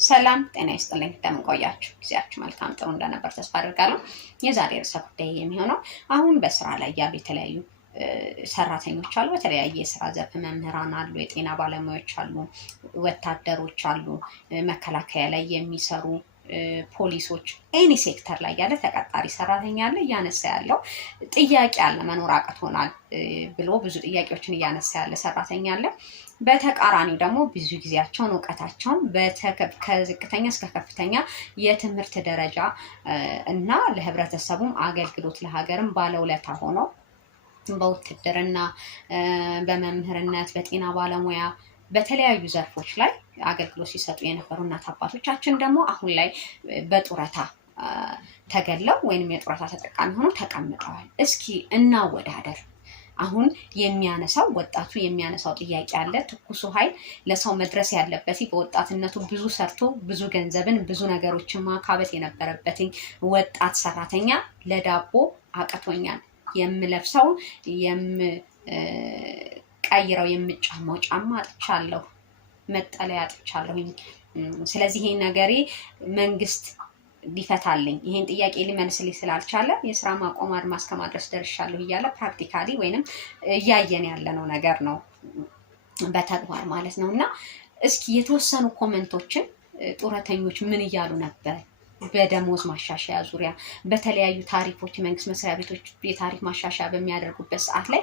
ሰላም ጤና ይስጥልኝ። እንደምን ቆያችሁ? ጊዜያችሁ መልካም ጥሩ እንደነበር ተስፋ አድርጋለሁ። የዛሬ ርዕሰ ጉዳይ የሚሆነው አሁን በስራ ላይ ያሉ የተለያዩ ሰራተኞች አሉ። በተለያየ የስራ ዘርፍ መምህራን አሉ፣ የጤና ባለሙያዎች አሉ፣ ወታደሮች አሉ፣ መከላከያ ላይ የሚሰሩ ፖሊሶች፣ ኤኒ ሴክተር ላይ ያለ ተቀጣሪ ሰራተኛ አለ። እያነሳ ያለው ጥያቄ አለ፣ መኖር አቅቶናል ብሎ ብዙ ጥያቄዎችን እያነሳ ያለ ሰራተኛ አለ። በተቃራኒው ደግሞ ብዙ ጊዜያቸውን እውቀታቸውን ከዝቅተኛ እስከ ከፍተኛ የትምህርት ደረጃ እና ለህብረተሰቡም አገልግሎት ለሀገርም ባለውለታ ሆነው በውትድርና፣ በመምህርነት፣ በጤና ባለሙያ በተለያዩ ዘርፎች ላይ አገልግሎት ሲሰጡ የነበሩ እናት አባቶቻችን ደግሞ አሁን ላይ በጡረታ ተገለው ወይንም የጡረታ ተጠቃሚ ሆነው ተቀምጠዋል። እስኪ እናወዳደር። አሁን የሚያነሳው ወጣቱ የሚያነሳው ጥያቄ አለ። ትኩሱ ኃይል ለሰው መድረስ ያለበት በወጣትነቱ ብዙ ሰርቶ ብዙ ገንዘብን ብዙ ነገሮችን ማካበት የነበረበት ወጣት ሰራተኛ ለዳቦ አቅቶኛል፣ የምለብሰው ቀይረው የምጫማው ጫማ አጥቻለሁ፣ መጠለያ አጥቻለሁ። ስለዚህ ይሄን ነገሬ መንግስት ሊፈታልኝ ይሄን ጥያቄ ሊመልስልኝ ስላልቻለ የስራ ማቆም አድማ እስከማድረስ ደርሻለሁ እያለ ፕራክቲካሊ ወይንም እያየን ያለነው ነገር ነው፣ በተግባር ማለት ነው። እና እስኪ የተወሰኑ ኮመንቶችን ጡረተኞች ምን እያሉ ነበር በደሞዝ ማሻሻያ ዙሪያ በተለያዩ ታሪፎች መንግስት መስሪያ ቤቶች የታሪፍ ማሻሻያ በሚያደርጉበት ሰዓት ላይ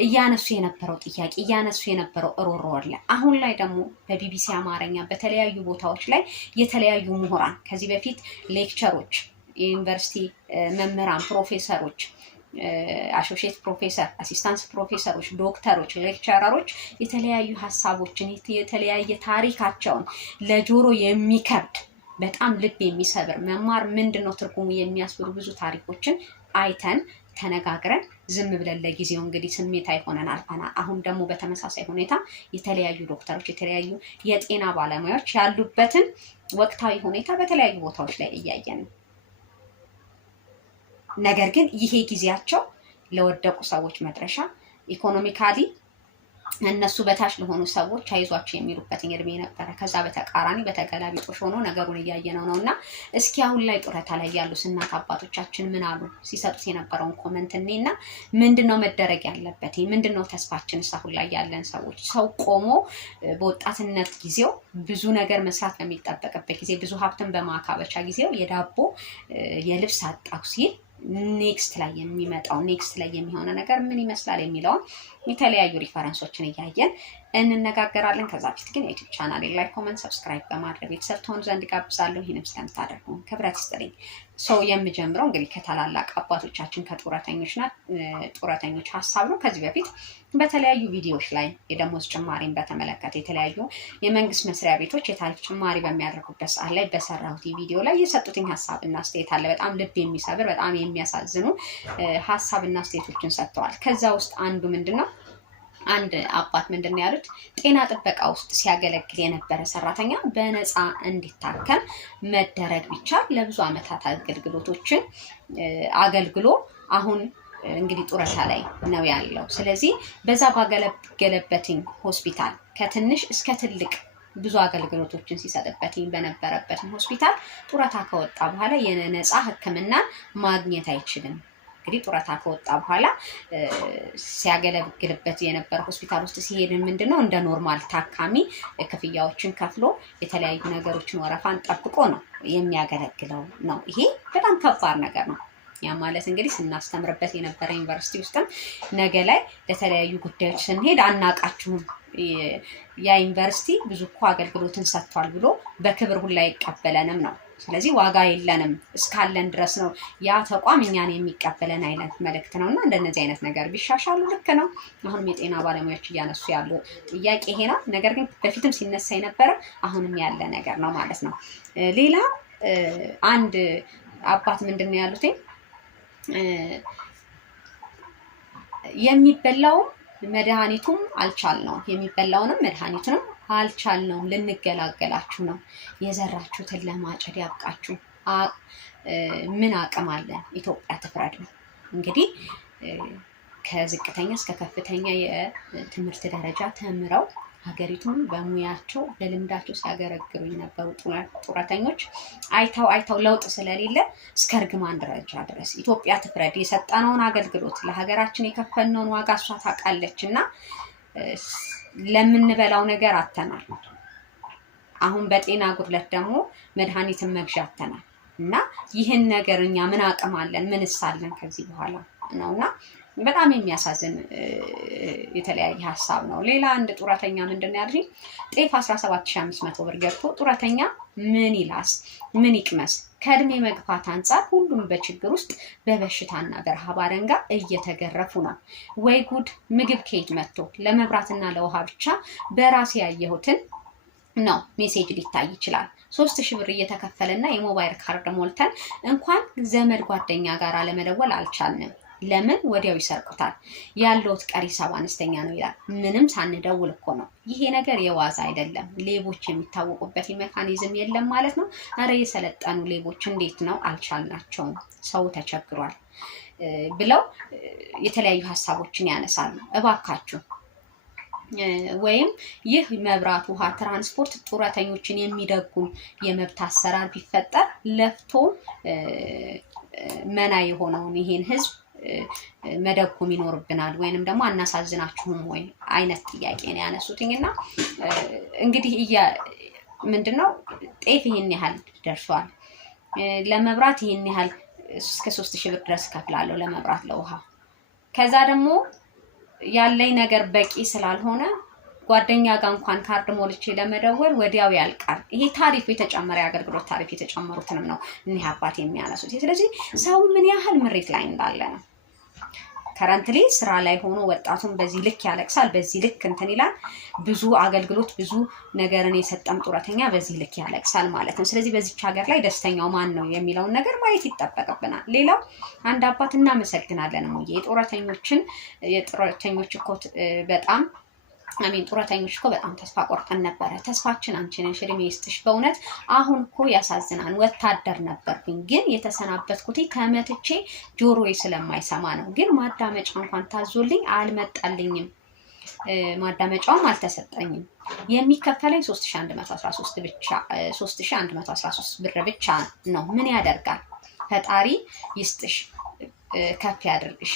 እያነሱ የነበረው ጥያቄ እያነሱ የነበረው እሮሮ አለ። አሁን ላይ ደግሞ በቢቢሲ አማርኛ በተለያዩ ቦታዎች ላይ የተለያዩ ምሁራን ከዚህ በፊት ሌክቸሮች፣ የዩኒቨርሲቲ መምህራን፣ ፕሮፌሰሮች፣ አሶሺየት ፕሮፌሰር፣ አሲስታንት ፕሮፌሰሮች፣ ዶክተሮች፣ ሌክቸረሮች የተለያዩ ሀሳቦችን የተለያየ ታሪካቸውን ለጆሮ የሚከብድ በጣም ልብ የሚሰብር መማር ምንድነው ትርጉሙ የሚያስብሉ ብዙ ታሪኮችን አይተን ተነጋግረን ዝም ብለን ለጊዜው እንግዲህ ስሜታዊ ሆነን አልፈናል። አሁን ደግሞ በተመሳሳይ ሁኔታ የተለያዩ ዶክተሮች የተለያዩ የጤና ባለሙያዎች ያሉበትን ወቅታዊ ሁኔታ በተለያዩ ቦታዎች ላይ እያየን ነው። ነገር ግን ይሄ ጊዜያቸው ለወደቁ ሰዎች መድረሻ ኢኮኖሚካሊ እነሱ በታች ለሆኑ ሰዎች አይዟቸው የሚሉበት እድሜ ነበረ። ከዛ በተቃራኒ በተገላቢጦሽ ሆኖ ነገሩን እያየነው ነው። እና እስኪ አሁን ላይ ጡረታ ላይ ያሉ እናት አባቶቻችን ምን አሉ? ሲሰጡት የነበረውን ኮመንት እኔና ምንድነው መደረግ ያለበት? ምንድነው ተስፋችንስ? አሁን ላይ ያለን ሰዎች ሰው ቆሞ በወጣትነት ጊዜው ብዙ ነገር መስራት በሚጠበቅበት ጊዜ ብዙ ሀብትን በማካበቻ ጊዜው የዳቦ የልብስ አጣሁ ሲል ኔክስት ላይ የሚመጣው ኔክስት ላይ የሚሆነ ነገር ምን ይመስላል የሚለውን የተለያዩ ሪፈረንሶችን እያየን እንነጋገራለን። ከዛ በፊት ግን የዩቲዩብ ቻናሌ ላይክ፣ ኮመንት፣ ሰብስክራይብ በማድረግ ቤተሰብ ትሆኑ ዘንድ ጋብዛለሁ። ይህንም ስለምታደርጉ ክብረት ይስጥልኝ። ሰው የምጀምረው እንግዲህ ከታላላቅ አባቶቻችን ከጡረተኞችና ጡረተኞች ሀሳብ ነው። ከዚህ በፊት በተለያዩ ቪዲዮዎች ላይ የደሞዝ ጭማሪን በተመለከተ የተለያዩ የመንግስት መስሪያ ቤቶች የታሪፍ ጭማሪ በሚያደርጉበት ሰዓት ላይ በሰራሁት ቪዲዮ ላይ የሰጡትኝ ሀሳብና አስተያየት አለ። በጣም ልብ የሚሰብር በጣም የሚያሳዝኑ ሀሳብና አስተያየቶችን ሰጥተዋል። ከዛ ውስጥ አንዱ ምንድነው? አንድ አባት ምንድነው ያሉት? ጤና ጥበቃ ውስጥ ሲያገለግል የነበረ ሰራተኛ በነፃ እንዲታከም መደረግ ቢቻል ለብዙ ዓመታት አገልግሎቶችን አገልግሎ አሁን እንግዲህ ጡረታ ላይ ነው ያለው። ስለዚህ በዛ ባገለገለበትኝ ሆስፒታል ከትንሽ እስከ ትልቅ ብዙ አገልግሎቶችን ሲሰጥበትኝ በነበረበትኝ ሆስፒታል ጡረታ ከወጣ በኋላ የነፃ ሕክምና ማግኘት አይችልም። እንግዲህ ጡረታ ከወጣ በኋላ ሲያገለግልበት የነበረ ሆስፒታል ውስጥ ሲሄድ ምንድነው እንደ ኖርማል ታካሚ ክፍያዎችን ከፍሎ የተለያዩ ነገሮችን ወረፋን ጠብቆ ነው የሚያገለግለው ነው። ይሄ በጣም ከባድ ነገር ነው። ያ ማለት እንግዲህ ስናስተምርበት የነበረ ዩኒቨርሲቲ ውስጥም ነገ ላይ ለተለያዩ ጉዳዮች ስንሄድ አናቃችሁም፣ ያ ዩኒቨርሲቲ ብዙ እኮ አገልግሎትን ሰጥቷል ብሎ በክብር ሁላ ይቀበለንም ነው። ስለዚህ ዋጋ የለንም እስካለን ድረስ ነው ያ ተቋም እኛን የሚቀበለን አይነት መልእክት ነው። እና እንደነዚህ አይነት ነገር ቢሻሻሉ ልክ ነው። አሁንም የጤና ባለሙያዎች እያነሱ ያሉ ጥያቄ ይሄ ነው። ነገር ግን በፊትም ሲነሳ የነበረ አሁንም ያለ ነገር ነው ማለት ነው። ሌላ አንድ አባት ምንድን ነው ያሉት? የሚበላውም መድኃኒቱም አልቻልነውም፣ የሚበላውንም መድኃኒቱንም አልቻልነውም፣ ልንገላገላችሁ ነው። የዘራችሁትን ለማጨድ ያብቃችሁ። ምን አቅም አለን? ኢትዮጵያ ትፍረድ ነው። እንግዲህ ከዝቅተኛ እስከ ከፍተኛ የትምህርት ደረጃ ተምረው ሀገሪቱን በሙያቸው በልምዳቸው ሲያገለግሉ የነበሩ ጡረተኞች አይተው ለውጥ ስለሌለ እስከ እርግማን ደረጃ ድረስ ኢትዮጵያ ትፍረድ። የሰጠነውን አገልግሎት ለሀገራችን የከፈልነውን ዋጋ እሷ ታውቃለች እና ለምንበላው ነገር አተናል። አሁን በጤና ጉድለት ደግሞ መድኃኒትን መግዣ አተናል እና ይህን ነገር እኛ ምን አቅም አለን? ምንስ አለን ከዚህ በኋላ ነውና በጣም የሚያሳዝን የተለያየ ሀሳብ ነው። ሌላ አንድ ጡረተኛ ምንድን ነው ያልሽኝ? ጤፍ 17500 ብር ገብቶ ጡረተኛ ምን ይላስ ምን ይቅመስ? ከእድሜ መግፋት አንጻር ሁሉም በችግር ውስጥ በበሽታና በረሃብ አረንጋ እየተገረፉ ነው። ወይ ጉድ! ምግብ ከየት መጥቶ ለመብራትና ለውሃ ብቻ በራሴ ያየሁትን ነው ሜሴጅ ሊታይ ይችላል። 3000 ብር እየተከፈለና የሞባይል ካርድ ሞልተን እንኳን ዘመድ ጓደኛ ጋር ለመደወል አልቻልንም። ለምን? ወዲያው ይሰርቁታል። ያለውት ቀሪ ሂሳብ አነስተኛ ነው ይላል። ምንም ሳንደውል እኮ ነው። ይሄ ነገር የዋዛ አይደለም። ሌቦች የሚታወቁበት ሜካኒዝም የለም ማለት ነው። ኧረ የሰለጠኑ ሌቦች እንዴት ነው? አልቻልናቸውም፣ ሰው ተቸግሯል ብለው የተለያዩ ሀሳቦችን ያነሳሉ። እባካችሁ ወይም ይህ መብራት፣ ውሃ፣ ትራንስፖርት ጡረተኞችን የሚደጉም የመብት አሰራር ቢፈጠር ለፍቶ መና የሆነውን ይሄን ህዝብ መደጎም ይኖርብናል። ወይንም ደግሞ አናሳዝናችሁም ወይ አይነት ጥያቄ ነው ያነሱትኝ እና እንግዲህ ምንድነው ጤፍ ይሄን ያህል ደርሷል፣ ለመብራት ይሄን ያህል እስከ 3000 ብር ድረስ ከፍላለሁ ለመብራት ለውሃ። ከዛ ደግሞ ያለኝ ነገር በቂ ስላልሆነ ጓደኛ ጋር እንኳን ካርድ ሞልቼ ለመደወል ወዲያው ያልቃል። ይሄ ታሪፍ የተጨመረ የአገልግሎት ታሪፍ የተጨመሩትንም ነው እኒህ አባት የሚያነሱት። ስለዚህ ሰው ምን ያህል ምሬት ላይ እንዳለ ነው። ከረንትሊ ስራ ላይ ሆኖ ወጣቱን በዚህ ልክ ያለቅሳል፣ በዚህ ልክ እንትን ይላል። ብዙ አገልግሎት ብዙ ነገርን የሰጠም ጡረተኛ በዚህ ልክ ያለቅሳል ማለት ነው። ስለዚህ በዚች ሀገር ላይ ደስተኛው ማን ነው የሚለውን ነገር ማየት ይጠበቅብናል። ሌላው አንድ አባት እናመሰግናለን ሞዬ የጡረተኞች እኮ በጣም ጡረተኞች እኮ በጣም ተስፋ ቆርጠን ነበረ። ተስፋችን አንቺ ነሽ፣ እድሜ ይስጥሽ። በእውነት አሁን እኮ ያሳዝናል። ወታደር ነበርኩኝ ግን የተሰናበትኩት ከመትቼ ጆሮዬ ስለማይሰማ ነው። ግን ማዳመጫ እንኳን ታዞልኝ አልመጣልኝም፣ ማዳመጫውም አልተሰጠኝም። የሚከፈለኝ 3113 ብር ብቻ ነው። ምን ያደርጋል? ፈጣሪ ይስጥሽ ከፍ ያድርግሽ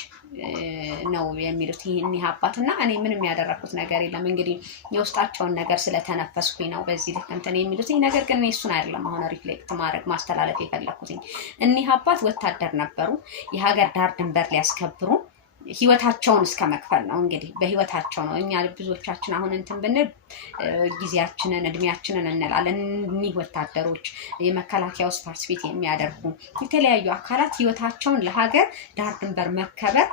ነው የሚሉት ይህን አባትና እኔ ምንም ያደረኩት ነገር የለም። እንግዲህ የውስጣቸውን ነገር ስለተነፈስኩኝ ነው በዚህ ልክ እንትን የሚሉት ነገር ግን እሱን አይደለም አሁን ሪፍሌክት ማድረግ ማስተላለፍ የፈለኩትኝ። እኒህ አባት ወታደር ነበሩ፣ የሀገር ዳር ድንበር ሊያስከብሩ ህይወታቸውን እስከ መክፈል ነው። እንግዲህ በህይወታቸው ነው። እኛ ብዙዎቻችን አሁን እንትን ብንል ጊዜያችንን እድሜያችንን እንላለን። እኒህ ወታደሮች የመከላከያ ውስጥ ፓርቲሲፔት የሚያደርጉ የተለያዩ አካላት ህይወታቸውን ለሀገር ዳር ድንበር መከበር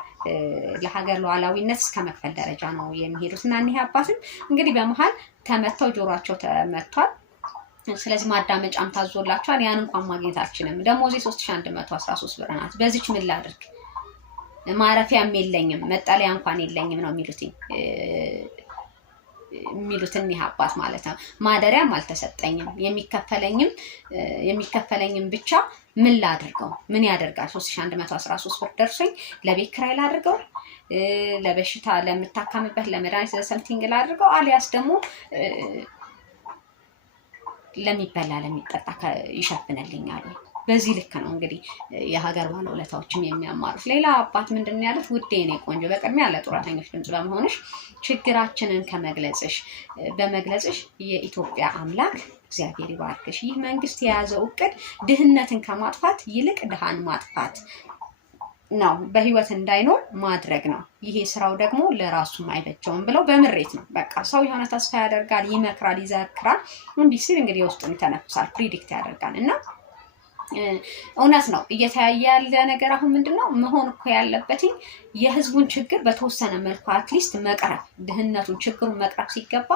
ለሀገር ሉዓላዊነት እስከ መክፈል ደረጃ ነው የሚሄዱት እና እኒህ አባትም እንግዲህ በመሀል ተመተው ጆሯቸው ተመቷል። ስለዚህ ማዳመጫም ታዞላቸዋል። ያን እንኳን ማግኘት አልችልም። ደሞዜ 3113 ብር ናት። በዚች ምን ላድርግ? ማረፊያም የለኝም፣ መጠለያ እንኳን የለኝም ነው የሚሉት እኒህ አባት ማለት ነው። ማደሪያም አልተሰጠኝም፣ የሚከፈለኝም ብቻ ምን ላድርገው? ምን ያደርጋል? 3113 ብር ደርሶኝ ለቤት ኪራይ ላድርገው፣ ለበሽታ ለምታከምበት ለመድኃኒት ለሰምቲንግ ላድርገው፣ አሊያስ ደግሞ ለሚበላ ለሚጠጣ ይሸፍንልኛል። በዚህ ልክ ነው እንግዲህ የሀገር ባለውለታዎችም የሚያማሩት። ሌላ አባት ምንድን ያሉት? ውዴ የኔ ቆንጆ በቅድሚያ ለጡረተኞች ድምጽ በመሆንሽ ችግራችንን በመግለጽሽ የኢትዮጵያ አምላክ እግዚአብሔር ይባርክሽ። ይህ መንግስት የያዘው እቅድ ድህነትን ከማጥፋት ይልቅ ድሃን ማጥፋት ነው፣ በህይወት እንዳይኖር ማድረግ ነው። ይሄ ስራው ደግሞ ለራሱም አይበጀውም ብለው በምሬት ነው። በቃ ሰው የሆነ ተስፋ ያደርጋል፣ ይመክራል፣ ይዘክራል። እንዲህ ሲል እንግዲህ የውስጡን ይተነፍሳል፣ ፕሪዲክት ያደርጋል እና እውነት ነው እየተያየ ያለ ነገር። አሁን ምንድነው መሆን እኮ ያለበትኝ የህዝቡን ችግር በተወሰነ መልኩ አትሊስት መቅረፍ፣ ድህነቱን ችግሩን መቅረፍ ሲገባ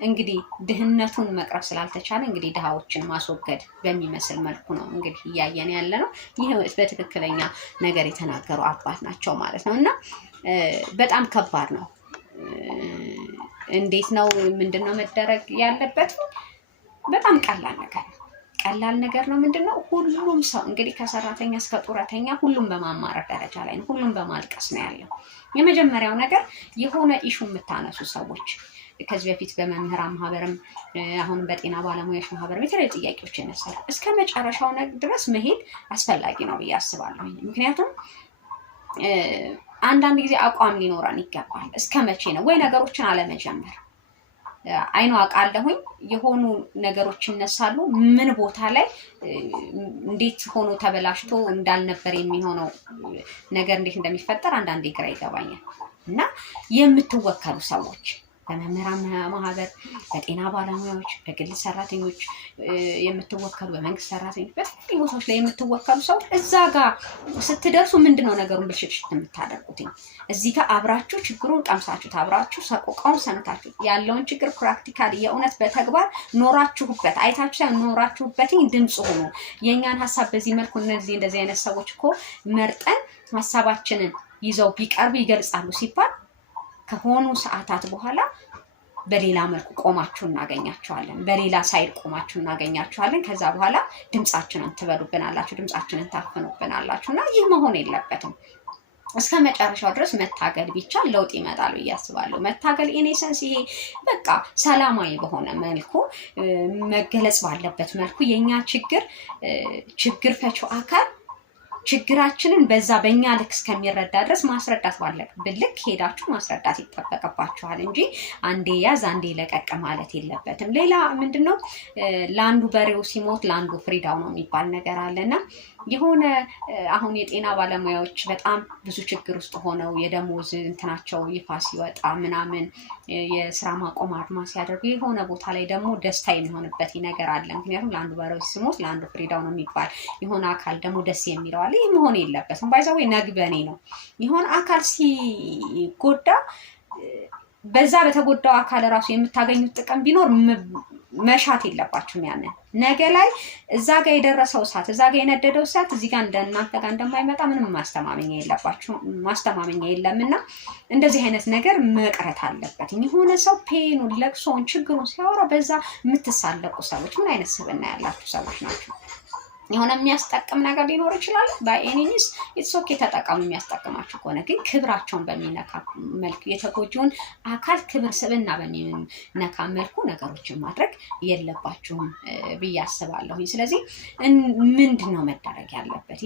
እንግዲህ ድህነቱን መቅረፍ ስላልተቻለ እንግዲህ ድሃዎችን ማስወገድ በሚመስል መልኩ ነው እንግዲህ እያየን ያለ ነው። ይህ በትክክለኛ ነገር የተናገሩ አባት ናቸው ማለት ነው እና በጣም ከባድ ነው። እንዴት ነው ምንድነው መደረግ ያለበት? በጣም ቀላል ነገር ነው። ምንድነው ሁሉም ሰው እንግዲህ ከሰራተኛ እስከ ጡረተኛ ሁሉም በማማረር ደረጃ ላይ ነው። ሁሉም በማልቀስ ነው ያለው። የመጀመሪያው ነገር የሆነ ኢሹ የምታነሱ ሰዎች ከዚህ በፊት በመምህራን ማህበርም አሁን በጤና ባለሙያዎች ማህበርም የተለያዩ ጥያቄዎች ይነሳሉ። እስከ መጨረሻው ድረስ መሄድ አስፈላጊ ነው ብዬ አስባለሁ። ምክንያቱም አንዳንድ ጊዜ አቋም ሊኖረን ይገባል። እስከ መቼ ነው ወይ ነገሮችን አለመጀመር? አይኑ አውቃለሁኝ የሆኑ ነገሮች ይነሳሉ። ምን ቦታ ላይ እንዴት ሆኖ ተበላሽቶ እንዳልነበር የሚሆነው ነገር እንዴት እንደሚፈጠር አንዳንዴ ግራ ይገባኛል። እና የምትወከሉ ሰዎች በመምህራን ማህበር፣ በጤና ባለሙያዎች፣ በግል ሰራተኞች የምትወከሉ፣ በመንግስት ሰራተኞች፣ በተለያዩ ቦታዎች ላይ የምትወከሉ ሰዎች እዛ ጋር ስትደርሱ ምንድነው ነገሩን ብልሽት የምታደርጉት? እዚህ ጋር አብራችሁ ችግሩን ቀምሳችሁት፣ አብራችሁ ሰቆቃውን ሰምታችሁ ያለውን ችግር ፕራክቲካሊ የእውነት በተግባር ኖራችሁበት አይታችሁ ኖራችሁበት ድምጽ ሆኖ የእኛን ሀሳብ በዚህ መልኩ እንደዚህ አይነት ሰዎች እኮ መርጠን ሀሳባችንን ይዘው ቢቀርቡ ይገልጻሉ ሲባል ከሆኑ ሰዓታት በኋላ በሌላ መልኩ ቆማችሁ እናገኛቸዋለን። በሌላ ሳይድ ቆማችሁ እናገኛቸዋለን። ከዛ በኋላ ድምጻችንን ትበሉብናላችሁ፣ ድምጻችንን ታፍኑብናላችሁ። እና ይህ መሆን የለበትም። እስከ መጨረሻው ድረስ መታገል ቢቻል ለውጥ ይመጣል ብዬ አስባለሁ። መታገል ኢኔሰንስ ይሄ በቃ ሰላማዊ በሆነ መልኩ መገለጽ ባለበት መልኩ የኛ ችግር ፈቺው አካል ችግራችንን በዛ በእኛ ልክ እስከሚረዳ ድረስ ማስረዳት ባለብን ልክ ሄዳችሁ ማስረዳት ይጠበቅባችኋል እንጂ አንዴ ያዝ አንዴ ለቀቅ ማለት የለበትም። ሌላ ምንድነው ለአንዱ በሬው ሲሞት ለአንዱ ፍሪዳው ነው የሚባል ነገር አለና የሆነ አሁን የጤና ባለሙያዎች በጣም ብዙ ችግር ውስጥ ሆነው የደሞዝ እንትናቸው ይፋ ሲወጣ ምናምን የስራ ማቆም አድማ ሲያደርጉ የሆነ ቦታ ላይ ደግሞ ደስታ የሚሆንበት ነገር አለ። ምክንያቱም ለአንዱ በሬው ሲሞት ለአንዱ ፍሪዳው ነው የሚባል የሆነ አካል ደግሞ ደስ የሚለው አለ። ይህ መሆን የለበትም። ባይዛው ነግበኔ ነው የሆነ አካል ሲጎዳ በዛ በተጎዳው አካል ራሱ የምታገኙት ጥቅም ቢኖር መሻት የለባችሁም። ያንን ነገ ላይ እዛ ጋር የደረሰው እሳት እዛ ጋር የነደደው እሳት እዚህ ጋር እንደናንተ ጋር እንደማይመጣ ምንም ማስተማመኛ የለምና እንደዚህ አይነት ነገር መቅረት አለበት። የሆነ ሰው ፔኑን ለቅሶውን ችግሩን ሲያወራ በዛ የምትሳለቁ ሰዎች ምን አይነት ስብዕና ያላችሁ ሰዎች ናቸው? የሆነ የሚያስጠቅም ነገር ሊኖር ይችላል። በኤኒኒስ ኢትስ ኦኬ ተጠቀሙ። የሚያስጠቅማችሁ ከሆነ ግን ክብራቸውን በሚነካ መልኩ የተጎጂውን አካል ክብር ስብዕና በሚነካ መልኩ ነገሮችን ማድረግ የለባችሁም ብዬ አስባለሁ። ስለዚህ ምንድነው መደረግ ያለበት?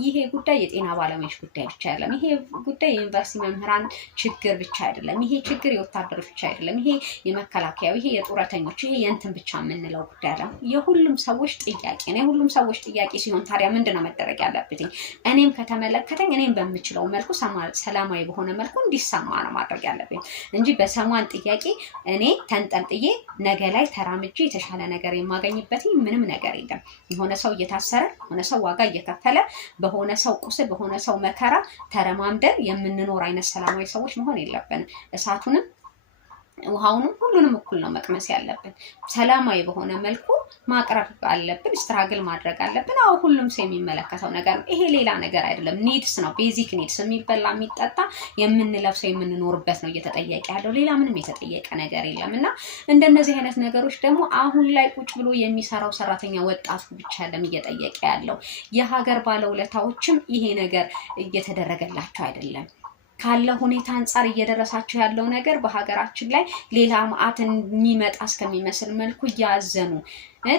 ይሄ ጉዳይ የጤና ባለሙያዎች ጉዳይ ብቻ አይደለም። ይሄ ጉዳይ የዩኒቨርሲቲ መምህራን ችግር ብቻ አይደለም። ይሄ ችግር የወታደሮች ብቻ አይደለም። ይሄ የመከላከያው፣ ይሄ የጡረተኞች፣ ይሄ የእንትን ብቻ የምንለው ጉዳይ አይደለም። የሁሉም ሰዎች ጥያቄ ነው። ሁሉም ሰዎች ጥያቄ ሲሆን ታዲያ ምንድነው መደረግ ያለበት? እኔም ከተመለከተኝ እኔም በምችለው መልኩ ሰላማዊ በሆነ መልኩ እንዲሰማ ነው ማድረግ ያለብኝ እንጂ በሰማን ጥያቄ እኔ ተንጠልጥዬ ነገ ላይ ተራምጄ የተሻለ ነገር የማገኝበት ምንም ነገር የለም። የሆነ ሰው እየታሰረ የሆነ ሰው ዋጋ እየከፈለ በሆነ ሰው ቁስል በሆነ ሰው መከራ ተረማምደን የምንኖር አይነት ሰላማዊ ሰዎች መሆን የለብንም። እሳቱንም ውሃውንም ሁሉንም እኩል ነው መቅመስ ያለብን። ሰላማዊ በሆነ መልኩ ማቅረብ አለብን። ስትራግል ማድረግ አለብን። አዎ ሁሉም ሰው የሚመለከተው ነገር ነው። ይሄ ሌላ ነገር አይደለም። ኒድስ ነው። ቤዚክ ኒድስ፣ የሚበላ የሚጠጣ የምንለብሰው የምንኖርበት ነው እየተጠየቀ ያለው። ሌላ ምንም የተጠየቀ ነገር የለም። እና እንደነዚህ አይነት ነገሮች ደግሞ አሁን ላይ ቁጭ ብሎ የሚሰራው ሰራተኛ ወጣቱ ብቻ አይደለም እየጠየቀ ያለው። የሀገር ባለውለታዎችም ይሄ ነገር እየተደረገላቸው አይደለም። ካለ ሁኔታ አንጻር እየደረሳቸው ያለው ነገር በሀገራችን ላይ ሌላ መዓት የሚመጣ እስከሚመስል መልኩ እያዘኑ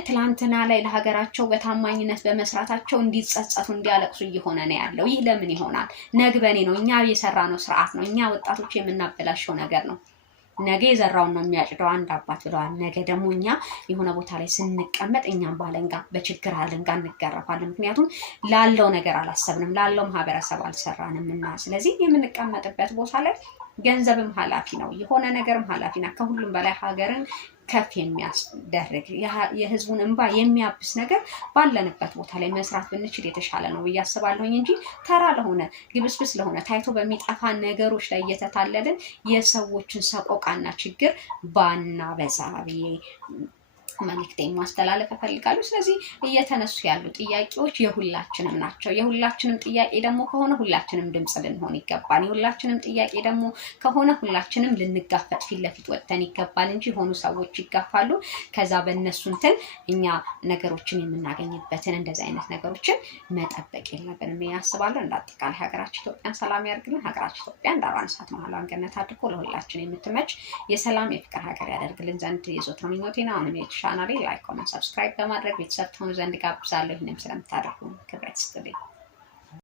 ትላንትና ላይ ለሀገራቸው በታማኝነት በመስራታቸው እንዲጸጸቱ እንዲያለቅሱ እየሆነ ነው ያለው። ይህ ለምን ይሆናል? ነግበኔ ነው። እኛ የሰራነው ስርዓት ነው። እኛ ወጣቶች የምናበላሸው ነገር ነው። ነገ የዘራውን ነው የሚያጭደው አንድ አባት ብለዋል። ነገ ደግሞ እኛ የሆነ ቦታ ላይ ስንቀመጥ እኛም ባለንጋ በችግር አለንጋ እንገረፋለን። ምክንያቱም ላለው ነገር አላሰብንም፣ ላለው ማህበረሰብ አልሰራንም እና ስለዚህ የምንቀመጥበት ቦታ ላይ ገንዘብም ኃላፊ ነው፣ የሆነ ነገርም ኃላፊ ነው። ከሁሉም በላይ ሀገርን ከፍ የሚያስደርግ የህዝቡን እንባ የሚያብስ ነገር ባለንበት ቦታ ላይ መስራት ብንችል የተሻለ ነው ብዬ አስባለሁኝ እንጂ ተራ ለሆነ ግብስብስ ለሆነ ታይቶ በሚጠፋ ነገሮች ላይ እየተታለልን የሰዎችን ሰቆቃና ችግር ባናበዛ ብዬ መልእክቴን ማስተላለፍ እፈልጋለሁ። ስለዚህ እየተነሱ ያሉ ጥያቄዎች የሁላችንም ናቸው። የሁላችንም ጥያቄ ደግሞ ከሆነ ሁላችንም ድምጽ ልንሆን ይገባል። የሁላችንም ጥያቄ ደግሞ ከሆነ ሁላችንም ልንጋፈጥ ፊት ለፊት ወጥተን ይገባል እንጂ የሆኑ ሰዎች ይጋፋሉ። ከዛ በእነሱ እንትን እኛ ነገሮችን የምናገኝበትን እንደዚህ አይነት ነገሮችን መጠበቅ የለብንም ያስባለሁ። እንዳጠቃላይ ሀገራችን ኢትዮጵያን ሰላም ያርግልን። ሀገራችን ኢትዮጵያ እንዳራን ሰዓት መሀሏን ገነት አድርጎ ለሁላችን የምትመች የሰላም የፍቅር ሀገር ያደርግልን ዘንድ የዘወትር ምኞቴ ነው። አሁንም ቻናሌ ላይክ፣ ኮሜንት፣ ሰብስክራይብ በማድረግ ቤተሰብ ትሆኑ ዘንድ ጋብዛለሁ። ይህንም ስለምታደርጉ ክብረት ይስጥልኝ።